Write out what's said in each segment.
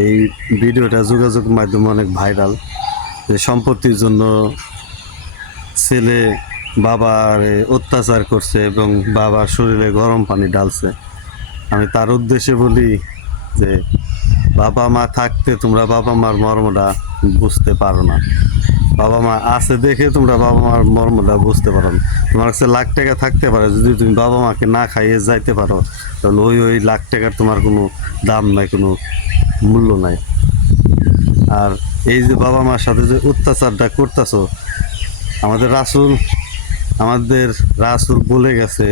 এই ভিডিওটা যোগাযোগ মাধ্যমে অনেক ভাইরাল, যে সম্পত্তির জন্য ছেলে বাবার অত্যাচার করছে এবং বাবার শরীরে গরম পানি ঢালছে। আমি তার উদ্দেশ্যে বলি যে বাবা মা থাকতে তোমরা বাবা মার মর্মটা বুঝতে পারো না। বাবা মা আছে দেখে তোমরা বাবা মার মর্মটা বুঝতে পারো না। তোমার কাছে লাখ টাকা থাকতে পারে, যদি তুমি বাবা মাকে না খাইয়ে যাইতে পারো তাহলে ওই লাখ টাকার তোমার কোনো দাম নাই, কোনো মূল্য নাই। আর এই যে বাবা মার সাথে যে অত্যাচারটা করতেছো, আমাদের রাসূল বলে গেছে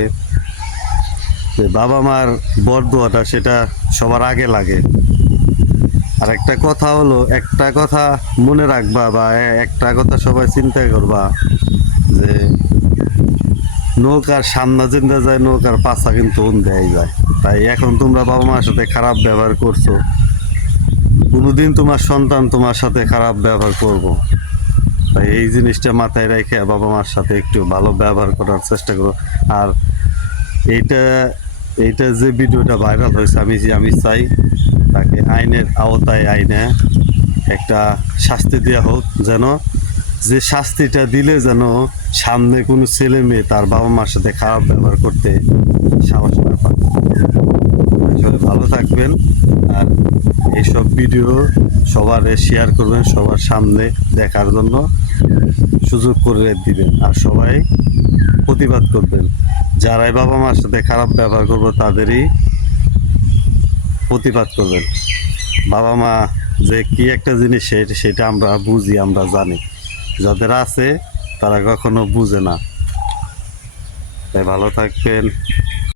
যে বাবা মার বরদোয়াটা সেটা সবার আগে লাগে। আর একটা কথা হলো, একটা কথা মনে রাখবা বা একটা কথা সবাই চিন্তা করবা যে নৌকার সামনে জিন্দা যায়, নৌকার পাছা কিন্তু দেয় যায়। তাই এখন তোমরা বাবা মার সাথে খারাপ ব্যবহার করছো, কোনোদিন তোমার সন্তান তোমার সাথে খারাপ ব্যবহার করবো। তাই এই জিনিসটা মাথায় রেখে বাবা মার সাথে একটু ভালো ব্যবহার করার চেষ্টা করো। আর এইটা এইটা যে ভিডিওটা ভাইরাল হয়েছে, আমি চাই তাকে আইনের আওতায় আইনে একটা শাস্তি দেওয়া হোক, যেন যে শাস্তিটা দিলে যেন সামনে কোনো ছেলে মেয়ে তার বাবা মার সাথে খারাপ ব্যবহার করতে সাহস না পায়। সবাই ভালো থাকবেন, আর এইসব ভিডিও সবার শেয়ার করবেন, সবার সামনে দেখার জন্য সুযোগ করে দিবেন, আর সবাই প্রতিবাদ করবেন। যারাই বাবা মার সাথে খারাপ ব্যবহার করবো তাদেরই প্রতিবাদ করবেন। বাবা মা যে কি একটা জিনিস সেটা আমরা বুঝি, আমরা জানি। যাদের আছে তারা কখনো বুঝে না। তাই ভালো থাকবেন।